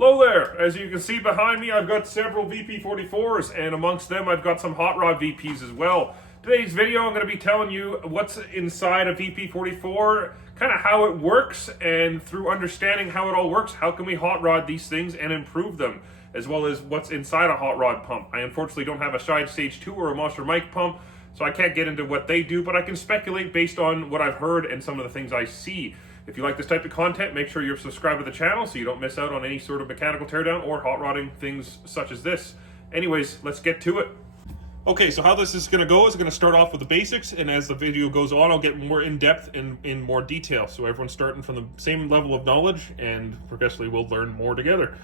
Hello there. As you can see behind me, I've got several VP44s, and amongst them I've got some hot rod VPs as well. Today's video I'm going to be telling you what's inside a VP44, kind of how it works, and through understanding how it all works, how can we hot rod these things and improve them, as well as what's inside a hot rod pump. I unfortunately don't have a side stage 2 or a monster mic pump, so I can't get into what they do, but I can speculate based on what I've heard and some of the things I see. If you like this type of content, make sure you're subscribed to the channel so you don't miss out on any sort of mechanical teardown or hot rodding things such as this. Anyways, let's get to it. Okay, so how this is going to go is going to start off with the basics, and as the video goes on, I'll get more in-depth and in more detail. So everyone's starting from the same level of knowledge, and progressively we'll learn more together.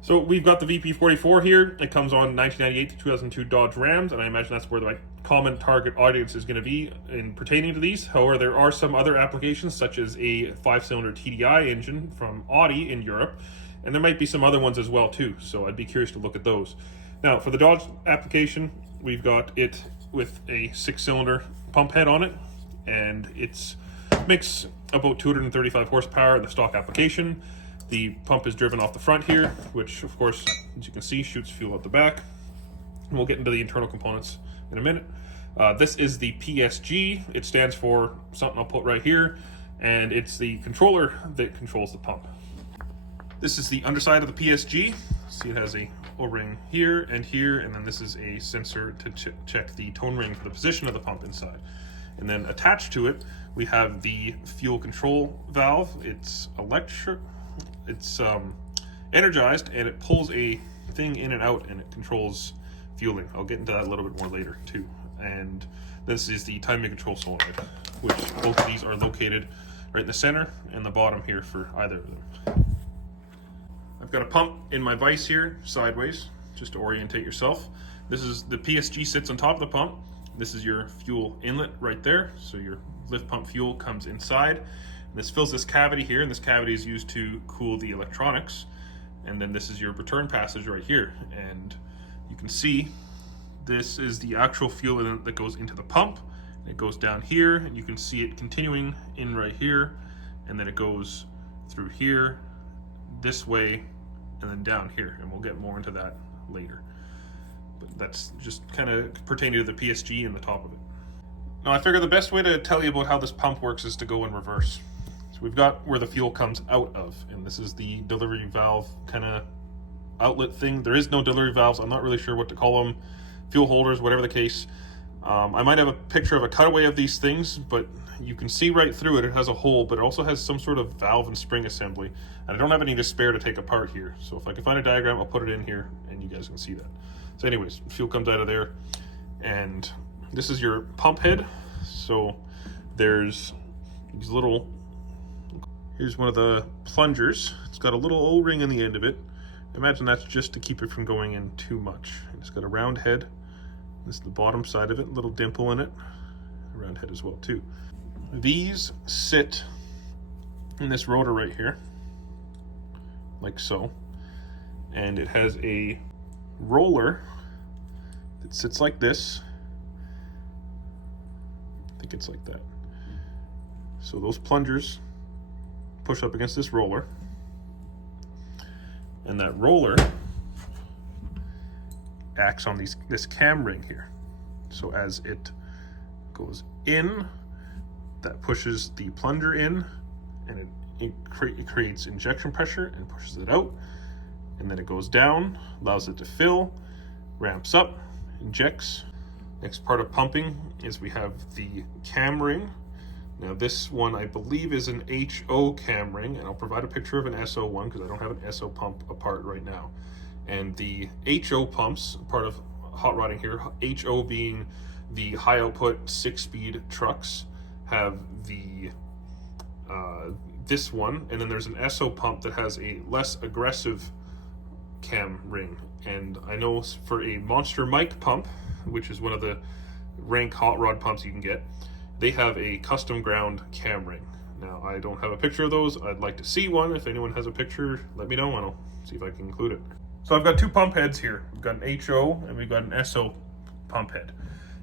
So we've got the VP44 here. It comes on 1998 to 2002 Dodge Rams, and I imagine that's where my common target audience is going to be in pertaining to these. However, there are some other applications, such as a 5-cylinder TDI engine from Audi in Europe, and there might be some other ones as well too, so I'd be curious to look at those. Now, for the Dodge application, we've got it with a 6-cylinder pump head on it, and it's makes about 235 horsepower in the stock application. The pump is driven off the front here, which of course, as you can see, shoots fuel out the back. And we'll get into the internal components in a minute. This is the PSG. It stands for something I'll put right here, and it's the controller that controls the pump. This is the underside of the PSG. See, it has a O-ring here, and then this is a sensor to check the tone ring for the position of the pump inside. And then attached to it, we have the fuel control valve. It's electric. It's energized, and it pulls a thing in and out, and it controls fueling. I'll get into that a little bit more later too. And this is the timing control solenoid, which both of these are located right in the center and the bottom here for either of them. I've got a pump in my vise here sideways, just to orientate yourself. This is the PSG sits on top of the pump. This is your fuel inlet right there, so your lift pump fuel comes inside. This fills this cavity here, and this cavity is used to cool the electronics. And then this is your return passage right here. And you can see this is the actual fuel that goes into the pump. It goes down here, and you can see it continuing in right here. And then it goes through here, this way, and then down here. And we'll get more into that later. But that's just kind of pertaining to the PSG and the top of it. Now I figure the best way to tell you about how this pump works is to go in reverse. We've got where the fuel comes out of, and this is the delivery valve kind of outlet thing. There is no delivery valves. I'm not really sure what to call them. Fuel holders, whatever the case. I might have a picture of a cutaway of these things, but you can see right through it. It has a hole, but it also has some sort of valve and spring assembly. And I don't have any to spare to take apart here. So if I can find a diagram, I'll put it in here, and you guys can see that. So anyways, fuel comes out of there, and this is your pump head. So there's these little... Here's one of the plungers. It's got a little O-ring in the end of it. Imagine that's just to keep it from going in too much. It's got a round head. This is the bottom side of it, a little dimple in it. A round head as well too. These sit in this rotor right here, like so. And it has a roller that sits like this. I think it's like that. So those plungers push up against this roller, and that roller acts on this cam ring here. So as it goes in, that pushes the plunger in, and it creates injection pressure and pushes it out, and then it goes down, allows it to fill, ramps up, injects. Next part of pumping is we have the cam ring. Now this one I believe is an HO cam ring, and I'll provide a picture of an SO one because I don't have an SO pump apart right now. And the HO pumps, part of hot rodding here, HO being the high output 6-speed trucks, have the this one, and then there's an SO pump that has a less aggressive cam ring. And I know for a monster mic pump, which is one of the rank hot rod pumps you can get, they have a custom ground cam ring. Now, I don't have a picture of those. I'd like to see one. If anyone has a picture, let me know and I'll see if I can include it. So I've got two pump heads here. We've got an HO and we've got an SO pump head.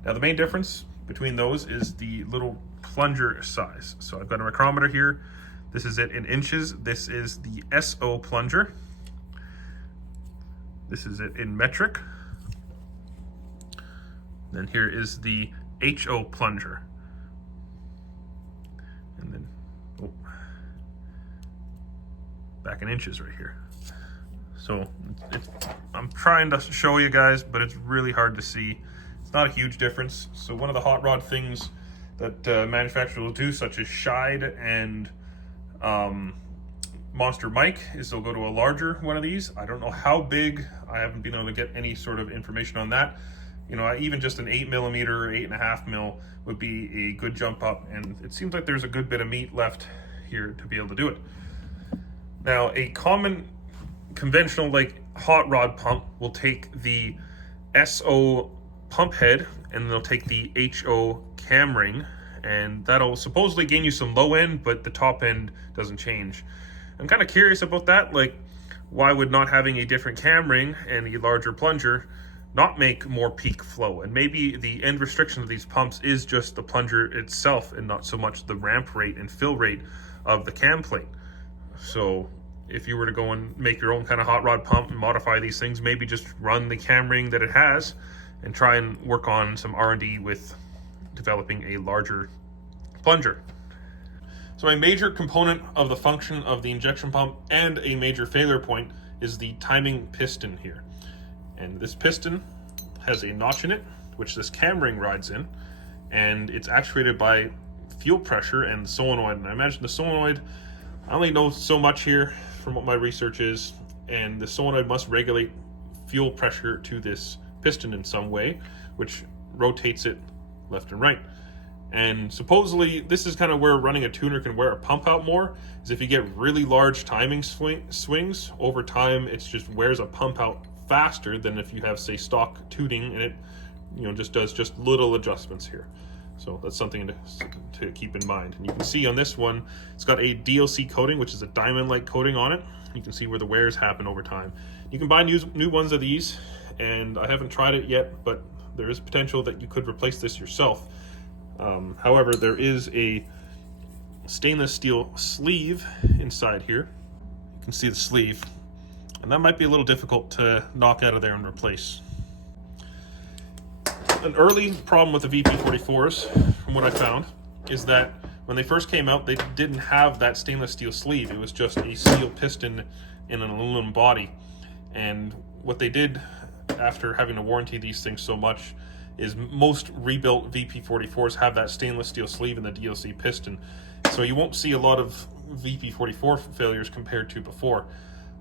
Now, the main difference between those is the little plunger size. So I've got a micrometer here. This is it in inches. This is the SO plunger. This is it in metric. Then here is the HO plunger. And then back in inches right here. So I'm trying to show you guys, but it's really hard to see. It's not a huge difference. So one of the hot rod things that manufacturers will do, such as Scheid and Monster Mike, is they'll go to a larger one of these. I don't know how big. I haven't been able to get any sort of information on that. You know, even just an 8mm or 8.5 mil would be a good jump up, and it seems like there's a good bit of meat left here to be able to do it. Now, a common conventional like hot rod pump will take the SO pump head and they'll take the HO cam ring, and that'll supposedly gain you some low end, but the top end doesn't change. I'm kind of curious about that. Like, why would not having a different cam ring and a larger plunger not make more peak flow? And maybe the end restriction of these pumps is just the plunger itself and not so much the ramp rate and fill rate of the cam plate. So if you were to go and make your own kind of hot rod pump and modify these things, maybe just run the cam ring that it has and try and work on some R&D with developing a larger plunger. So a major component of the function of the injection pump and a major failure point is the timing piston here. And this piston has a notch in it, which this cam ring rides in, and it's actuated by fuel pressure and the solenoid. And I imagine the solenoid, I only know so much here from what my research is, and the solenoid must regulate fuel pressure to this piston in some way, which rotates it left and right. And supposedly this is kind of where running a tuner can wear a pump out more, is if you get really large timing swings over time, it's just wears a pump out faster than if you have, say, stock tuning and it, you know, just does just little adjustments here. So that's something to keep in mind. And you can see on this one, it's got a DLC coating, which is a diamond-like coating on it. You can see where the wears happen over time. You can buy new ones of these, and I haven't tried it yet, but there is potential that you could replace this yourself. However, there is a stainless steel sleeve inside here. You can see the sleeve, and that might be a little difficult to knock out of there and replace. An early problem with the VP44s, from what I found, is that when they first came out, they didn't have that stainless steel sleeve. It was just a steel piston in an aluminum body. And what they did after having to warranty these things so much is most rebuilt VP44s have that stainless steel sleeve in the DLC piston. So you won't see a lot of VP44 failures compared to before.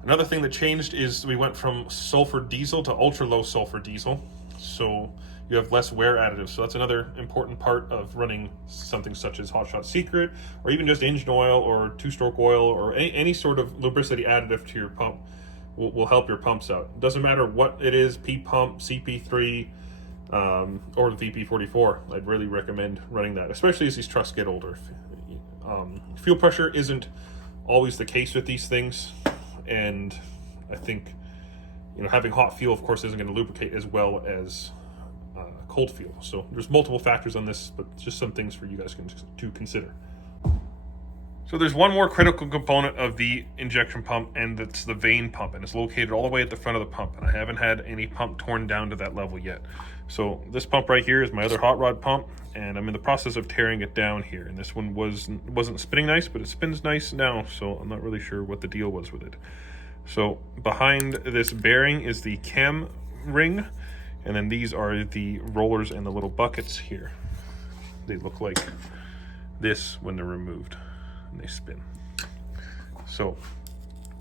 Another thing that changed is we went from sulfur diesel to ultra low sulfur diesel. So you have less wear additives. So that's another important part of running something such as Hot Shot Secret, or even just engine oil or two-stroke oil, or any sort of lubricity additive to your pump will help your pumps out. It doesn't matter what it is, P-pump, CP3, or the VP44. I'd really recommend running that, especially as these trucks get older. Fuel pressure isn't always the case with these things, and I think, you know, having hot fuel, of course, isn't going to lubricate as well as cold fuel. So there's multiple factors on this, but just some things for you guys to consider. So there's one more critical component of the injection pump, and that's the Vane pump, and it's located all the way at the front of the pump, and I haven't had any pump torn down to that level yet. So this pump right here is my other hot rod pump, and I'm in the process of tearing it down here, and this one wasn't spinning nice, but it spins nice now, so I'm not really sure what the deal was with it. So behind this bearing is the cam ring, and then these are the rollers and the little buckets here. They look like this when they're removed and they spin. So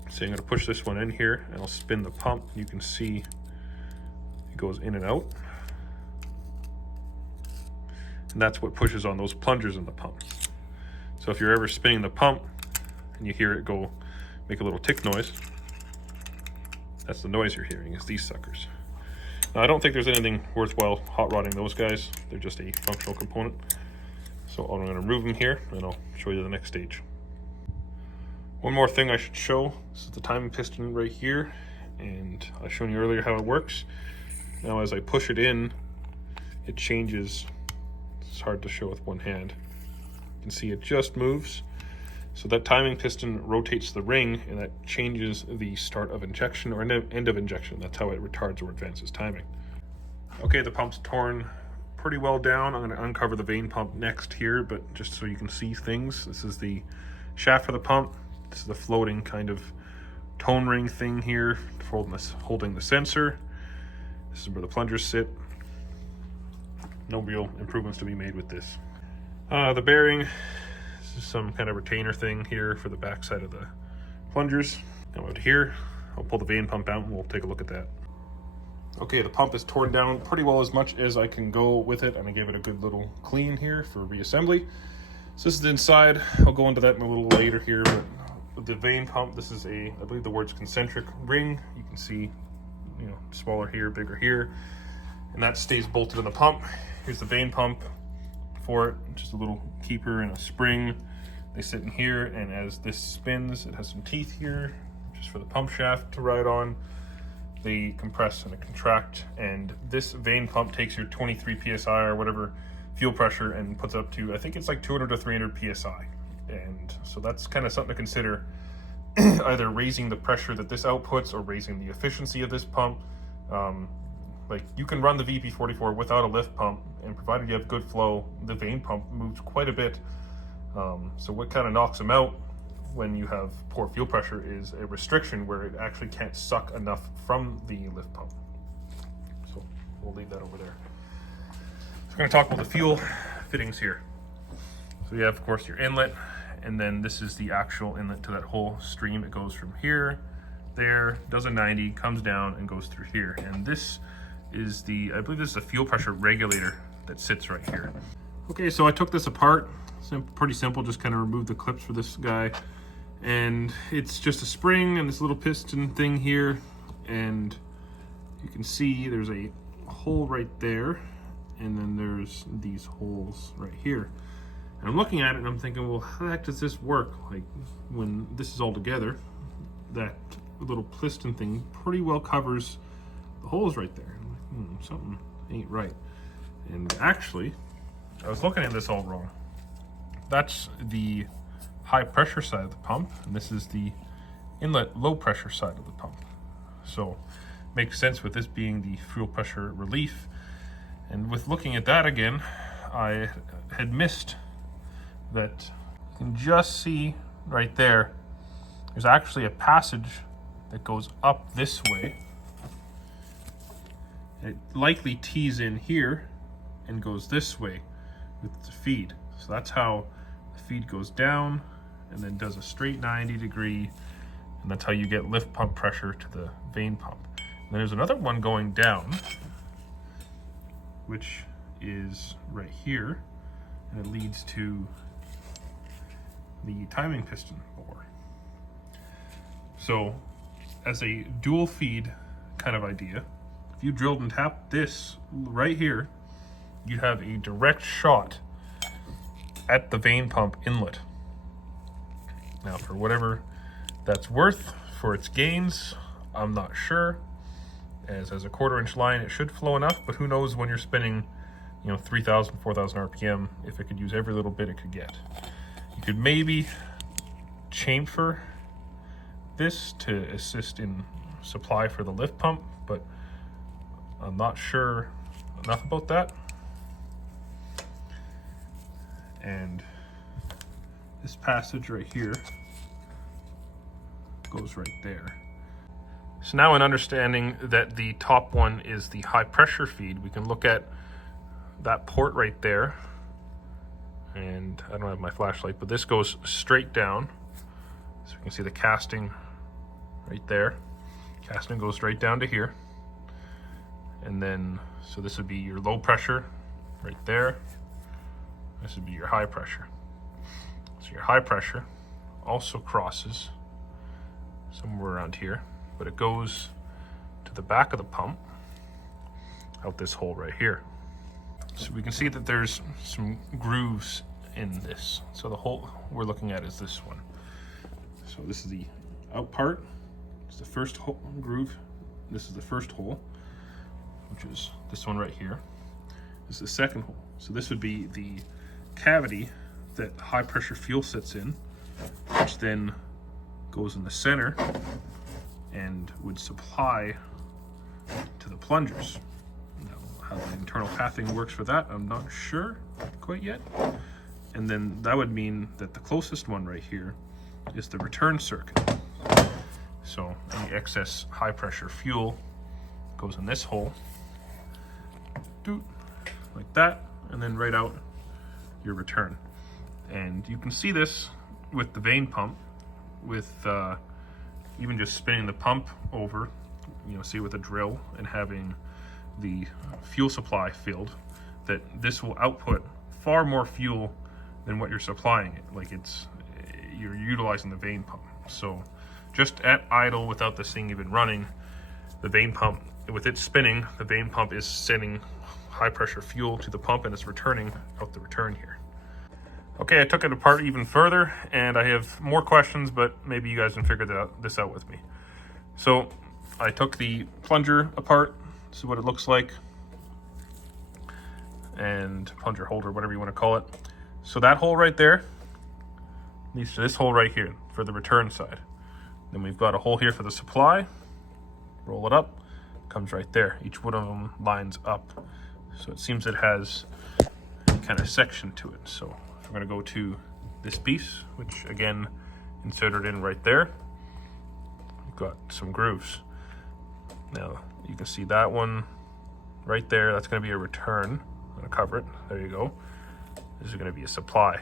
I'm going to push this one in here and I'll spin the pump. You can see it goes in and out, and that's what pushes on those plungers in the pump. So if you're ever spinning the pump and you hear it go make a little tick noise, that's the noise you're hearing, is these suckers. Now, I don't think there's anything worthwhile hot rodding those guys. They're just a functional component. So I'm going to remove them here, and I'll show you the next stage. One more thing I should show. This is the timing piston right here, and I showed you earlier how it works. Now as I push it in, it changes. It's hard to show with one hand. You can see it just moves. So that timing piston rotates the ring, and that changes the start of injection or end of injection. That's how it retards or advances timing. Okay, the pump's torn pretty well down. I'm going to uncover the Vane pump next here, but just so you can see things, this is the shaft for the pump. This is the floating kind of tone ring thing here, holding the sensor. This is where the plungers sit. No real improvements to be made with this. The bearing, this is some kind of retainer thing here for the back side of the plungers. Now out here, I'll pull the Vane pump out and we'll take a look at that. Okay, the pump is torn down pretty well, as much as I can go with it. I'm gonna give it a good little clean here for reassembly. So this is the inside. I'll go into that in a little later here, but with the Vane pump, this is I believe the word's concentric ring. You can see, smaller here, bigger here, and that stays bolted in the pump. Here's the Vane pump for it, just a little keeper and a spring. They sit in here, and as this spins, it has some teeth here, just for the pump shaft to ride on. They compress and contract, and this Vane pump takes your 23 psi or whatever fuel pressure and puts up to, I think it's like 200 to 300 psi. And so that's kind of something to consider, either raising the pressure that this outputs or raising the efficiency of this pump. Like, you can run the VP44 without a lift pump, and provided you have good flow, the Vane pump moves quite a bit. So what kind of knocks them out when you have poor fuel pressure is a restriction where it actually can't suck enough from the lift pump. So we'll leave that over there. So we're going to talk about the fuel fittings here. So you have, of course, your inlet, and then this is the actual inlet to that whole stream. It goes from here, there, does a 90, comes down, and goes through here. And this is I believe this is a fuel pressure regulator that sits right here. Okay, so I took this apart. Pretty simple, just kind of remove the clips for this guy. And it's just a spring and this little piston thing here, and you can see there's a hole right there, and then there's these holes right here. And I'm looking at it and I'm thinking, well, how the heck does this work? Like, when this is all together, that little piston thing pretty well covers the holes right there. I'm like, something ain't right. And actually, I was looking at this all wrong. That's the high pressure side of the pump, and this is the inlet low pressure side of the pump. So makes sense with this being the fuel pressure relief. And with looking at that again, I had missed that. You can just see right there, there's actually a passage that goes up this way. It likely tees in here and goes this way with the feed. So that's how the feed goes down and then does a straight 90-degree, and that's how you get lift pump pressure to the Vane pump. And there's another one going down, which is right here, and it leads to the timing piston bore. So as a dual feed kind of idea, if you drilled and tapped this right here, you'd have a direct shot at the Vane pump inlet. Now, for whatever that's worth for its gains, I'm not sure. As a 1/4-inch line, it should flow enough, but who knows when you're spinning, 3,000, 4,000 RPM, if it could use every little bit it could get. You could maybe chamfer this to assist in supply for the lift pump, but I'm not sure enough about that. And this passage right here goes right there. So now, in understanding that the top one is the high pressure feed, we can look at that port right there. And I don't have my flashlight, but this goes straight down. So we can see the casting right there. Casting goes straight down to here. And then, so this would be your low pressure right there. This would be your high pressure. So your high pressure also crosses somewhere around here, but it goes to the back of the pump out this hole right here. So we can see that there's some grooves in this. So the hole we're looking at is this one. So this is the out part. It's the first hole groove. This is the first hole, which is this one right here. This is the second hole. So this would be the cavity that high pressure fuel sits in. which then goes in the center and would supply to the plungers. Now, how the internal pathing works for that, I'm not sure quite yet. And then that would mean that the closest one right here is the return circuit. So any excess high pressure fuel goes in this hole, like that, and then right out your return. And you can see this with the Vane pump, with even just spinning the pump over, see with a drill and having the fuel supply filled, that this will output far more fuel than what you're supplying it. Like you're utilizing the Vane pump. So just at idle, without this thing even running, the Vane pump, with it spinning, the Vane pump is sending high pressure fuel to the pump and it's returning out the return here. Okay, I took it apart even further and I have more questions, but maybe you guys can figure this out with me. So I took the plunger apart, this is what it looks like, and plunger holder, whatever you want to call it. So that hole right there leads to this hole right here for the return side. Then we've got a hole here for the supply. Roll it up, comes right there. Each one of them lines up. So it seems it has kind of section to it. So we're going to go to this piece, which again inserted in right there. We've got some grooves. Now you can see that one right there. That's going to be a return. I'm going to cover it. There you go. This is going to be a supply.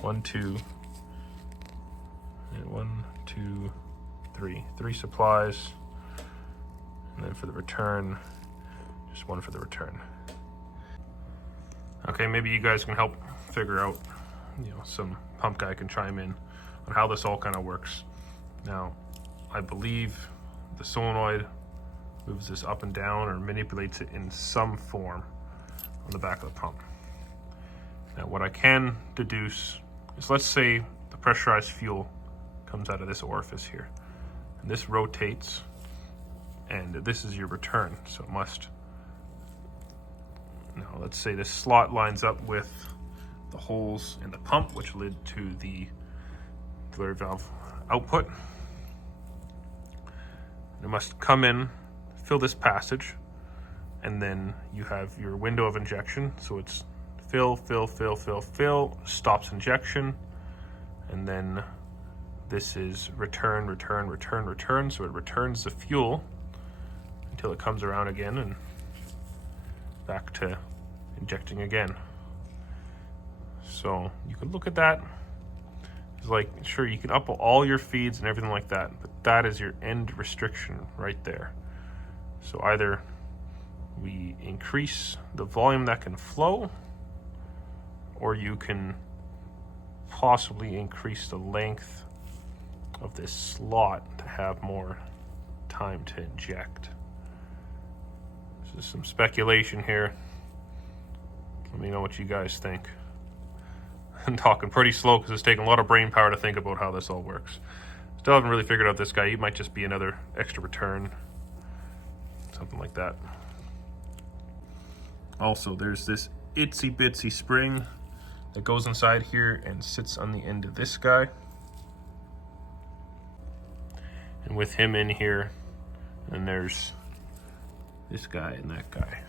1, 2, and 1, 2, 3. 3 supplies. And then for the return, just one for the return. Okay, maybe you guys can help figure out, some pump guy can chime in on how this all kind of works. Now, I believe the solenoid moves this up and down or manipulates it in some form on the back of the pump. Now, what I can deduce is, let's say the pressurized fuel comes out of this orifice here, and this rotates, and this is your return, so it must. Now, let's say this slot lines up with the holes in the pump, which lead to the delivery valve output. It must come in, fill this passage, and then you have your window of injection. So it's fill, fill, fill, fill, fill, stops injection, and then this is return, return, return, return. So it returns the fuel until it comes around again and back to injecting again. So you could look at that. It's like, sure, you can up all your feeds and everything like that, but that is your end restriction right there. So either we increase the volume that can flow, or you can possibly increase the length of this slot to have more time to inject. This is some speculation here. Let me know what you guys think. I'm talking pretty slow because it's taking a lot of brain power to think about how this all works. Still haven't really figured out this guy. He might just be another extra return, something like that. Also, there's this itsy bitsy spring that goes inside here and sits on the end of this guy. And with him in here, and there's this guy and that guy.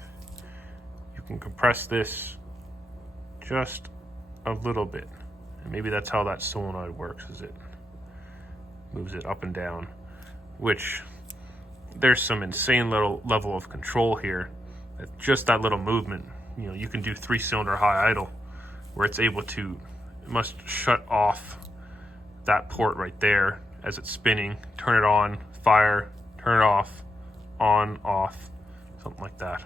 You can compress this just a little bit, and maybe that's how that solenoid works, is it moves it up and down, which there's some insane level of control here. Just that little movement, you can do 3-cylinder high idle where it's able to, it must shut off that port right there as it's spinning, turn it on, fire, turn it off, on, off, something like that.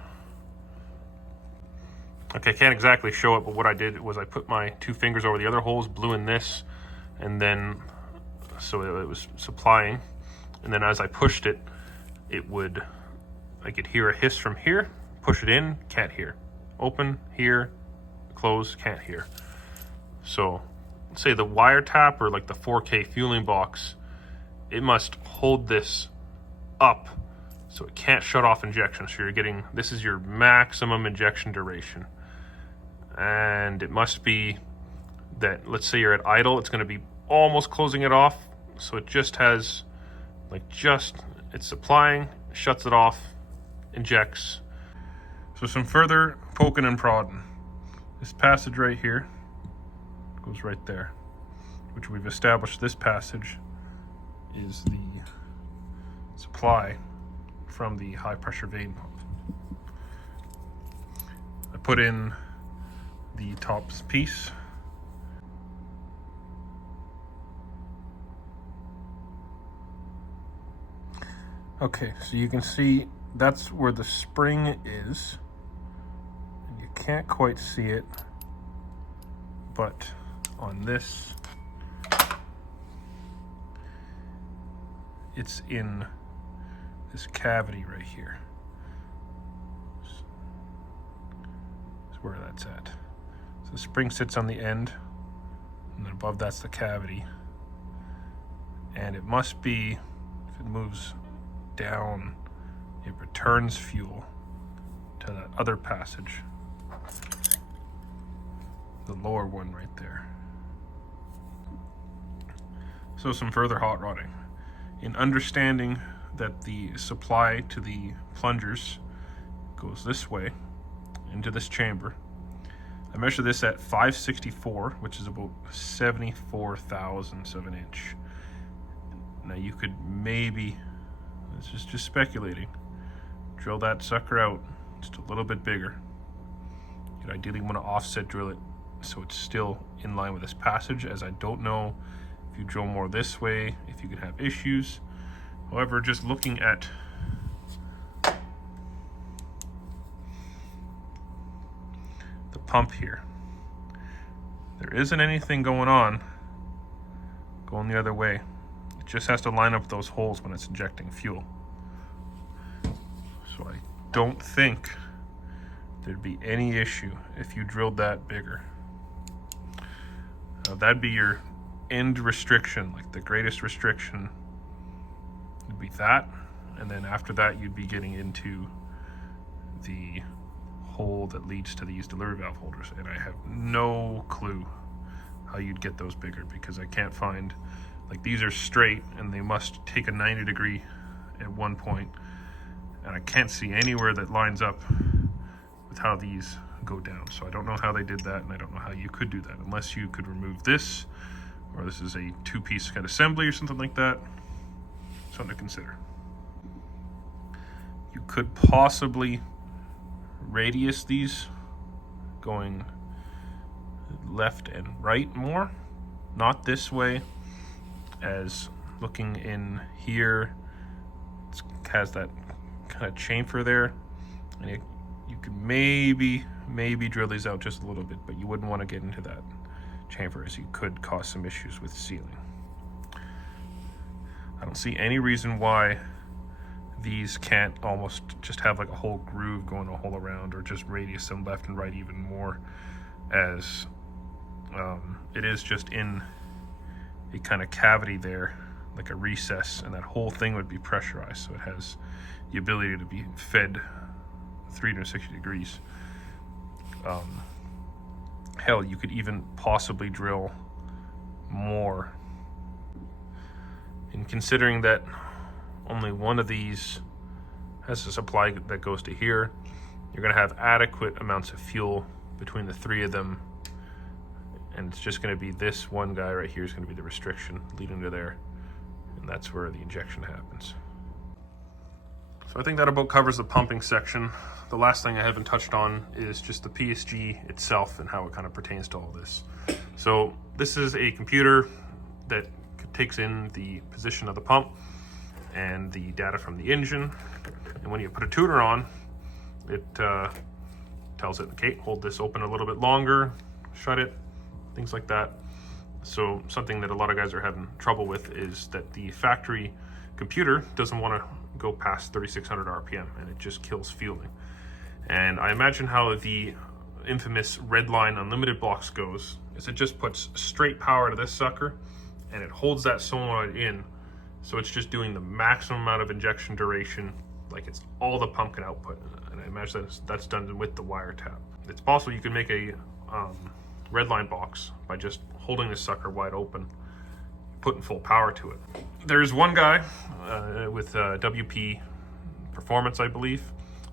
Okay, I can't exactly show it, but what I did was I put my 2 fingers over the other holes, blew in this, and then, so it was supplying, and then as I pushed it, I could hear a hiss from here, push it in, can't hear. Open, hear, close, can't hear. So, let's say the wiretap or like the 4K fueling box, it must hold this up so it can't shut off injection. So you're getting, this is your maximum injection duration. And it must be that, let's say you're at idle, it's going to be almost closing it off. So it just has, it's supplying, shuts it off, injects. So some further poking and prodding. This passage right here goes right there, which we've established this passage is the supply from the high pressure Vane pump. I put in the top piece. Okay, so you can see that's where the spring is. And you can't quite see it, but on this, it's in this cavity right here. That's where that's at. So the spring sits on the end, and then above that's the cavity. And it must be, if it moves down, it returns fuel to that other passage, the lower one right there. So some further hot rodding. In understanding that the supply to the plungers goes this way into this chamber, I measure this at 564, which is about 74 thousandths of an inch. Now you could maybe, this is just speculating, drill that sucker out just a little bit bigger. You'd ideally want to offset drill it so it's still in line with this passage, as I don't know if you drill more this way, if you could have issues. However, just looking at the pump here, there isn't anything going on going the other way. It just has to line up those holes when it's injecting fuel. So I don't think there'd be any issue if you drilled that bigger. That'd be your end restriction, like the greatest restriction would be that, and then after that you'd be getting into the hole that leads to these delivery valve holders, and I have no clue how you'd get those bigger, because I can't find, like, these are straight and they must take a 90 degree at one point, and I can't see anywhere that lines up with how these go down. So I don't know how they did that, and I don't know how you could do that unless you could remove this, or this is a two-piece kind of assembly or something like that. Something to consider. You could possibly radius these going left and right more, not this way, as looking in here, it has that kind of chamfer there, and you could maybe drill these out just a little bit, but you wouldn't want to get into that chamfer, as you could cause some issues with sealing. I don't see any reason why these can't almost just have like a whole groove going all around, or just radius them left and right even more, as it is just in a kind of cavity there, like a recess, and that whole thing would be pressurized, so it has the ability to be fed 360 degrees. Hell, you could even possibly drill more. And considering that only one of these has a supply that goes to here, you're going to have adequate amounts of fuel between the three of them, and it's just going to be this one guy right here is going to be the restriction leading to there, and that's where the injection happens. So I think that about covers the pumping section. The last thing I haven't touched on is just the PSG itself and how it kind of pertains to all this. So this is a computer that takes in the position of the pump and the data from the engine, and when you put a tuner on, it tells it, okay, hold this open a little bit longer, shut it, things like that. So something that a lot of guys are having trouble with is that the factory computer doesn't want to go past 3600 RPM, and it just kills fueling. And I imagine how the infamous Redline Unlimited box goes is it just puts straight power to this sucker, and it holds that solenoid in, so it's just doing the maximum amount of injection duration, like it's all the pump can output. And I imagine that's done with the wire tap. It's possible you can make a redline box by just holding this sucker wide open, putting full power to it. There's one guy with WP Performance, I believe,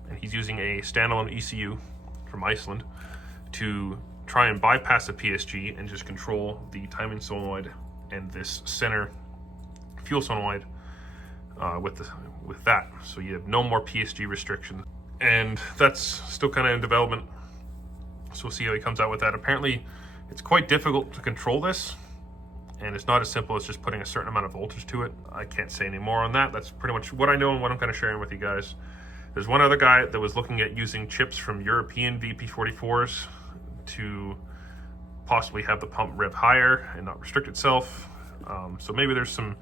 and he's using a standalone ECU from Iceland to try and bypass the PSG and just control the timing solenoid and this center fuel solenoid with that. So you have no more PSG restrictions. And that's still kind of in development. So we'll see how he comes out with that. Apparently it's quite difficult to control this, and it's not as simple as just putting a certain amount of voltage to it. I can't say any more on that. That's pretty much what I know and what I'm kind of sharing with you guys. There's one other guy that was looking at using chips from European VP44s to possibly have the pump rev higher and not restrict itself. So maybe there's some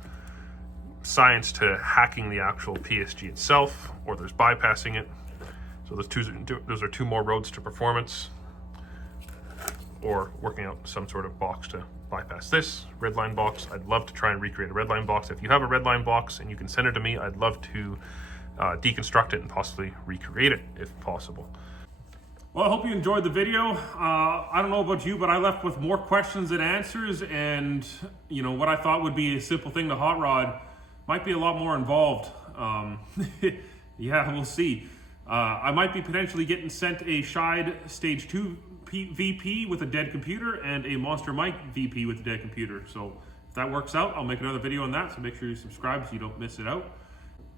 science to hacking the actual PSG itself, or there's bypassing it. So those are two more roads to performance, or working out some sort of box to bypass this redline box. I'd love to try and recreate a redline box. If you have a redline box and you can send it to me, I'd love to deconstruct it and possibly recreate it if possible. Well, I hope you enjoyed the video. I don't know about you, but I left with more questions than answers, and what I thought would be a simple thing to hot rod might be a lot more involved. Yeah, we'll see. I might be potentially getting sent a Scheid Stage 2 VP with a dead computer and a Monster Mic VP with a dead computer. So if that works out, I'll make another video on that, so make sure you subscribe so you don't miss it out.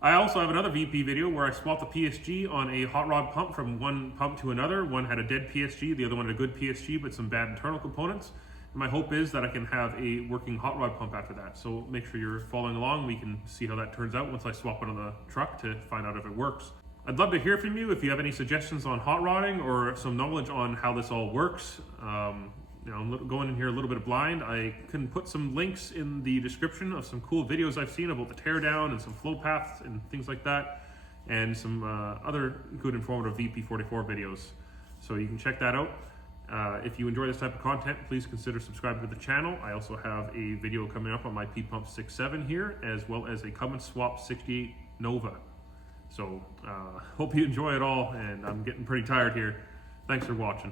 I also have another VP video where I swapped the PSG on a hot rod pump from one pump to another. One had a dead PSG, the other one had a good PSG, but some bad internal components. And my hope is that I can have a working hot rod pump after that. So make sure you're following along. We can see how that turns out once I swap it on the truck to find out if it works. I'd love to hear from you if you have any suggestions on hot rodding or some knowledge on how this all works. I'm going in here a little bit blind. I can put some links in the description of some cool videos I've seen about the teardown and some flow paths and things like that, and some other good informative VP44 videos. So you can check that out. If you enjoy this type of content, please consider subscribing to the channel. I also have a video coming up on my P-Pump 6.7 here, as well as a Cummins Swap 68 Nova. So hope you enjoy it all, and I'm getting pretty tired here. Thanks for watching.